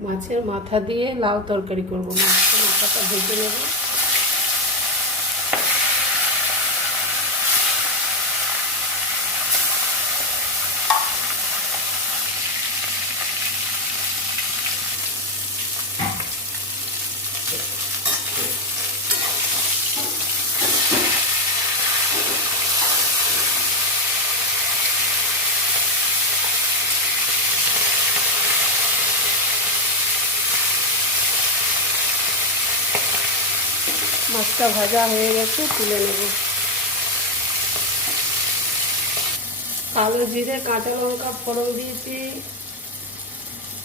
মাছের মাথা দিয়ে লাউ তরকারি করব। মাছের মাথাটা ভেজে নেব। মাছটা ভাজা হয়ে গেছে, তুলে নেব। কালো জিরে, কাঁচা লঙ্কা ফোড়ন দিয়েছি।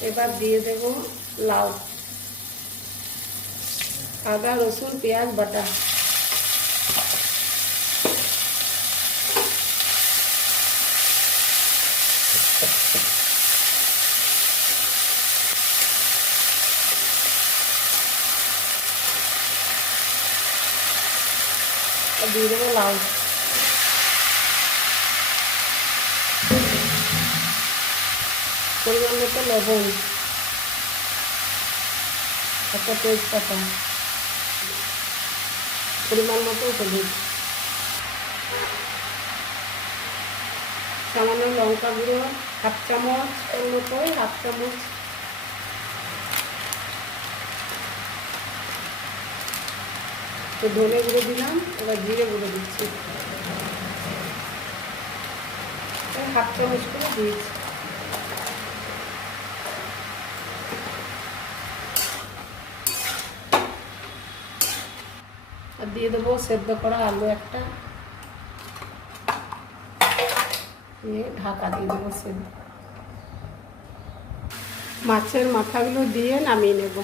এবার দিয়ে দেব লাউ। আদা, রসুন, পেঁয়াজ, বাটা। আর দিয়ে দেবো লাউ পরিমাণ মতো লবণ একটা তেজপাতা পরিমাণ মতো হলুদ সামান্য লঙ্কা গুঁড়ো, হাফ চামচ মতো, হাফ চামচ তো ধনে গুঁড়ো দিলাম, এবার জিরে গুঁড়ো দিচ্ছি। হাফ চামচ করে দিয়েছি। আর দিয়ে দেবো সেদ্ধ করা আলু একটা। দিয়ে ঢাকা দিয়ে দেবো সেদ্ধ। মাছের মাথাগুলো দিয়ে নামিয়ে নেব।